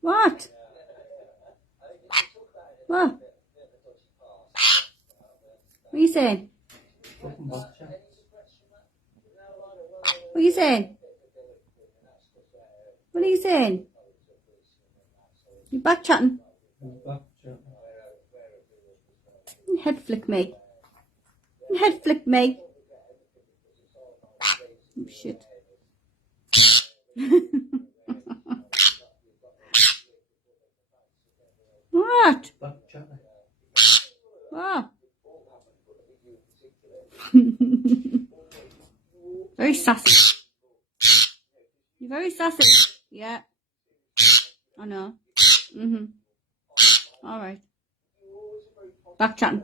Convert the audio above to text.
What? What? What are you saying? What are you saying? What are you saying? You back chatting? Head flick me. Head flick me. Oh, shit. What? What? Very sassy. You're very sassy. Yeah. I know. Alright. Back chatting.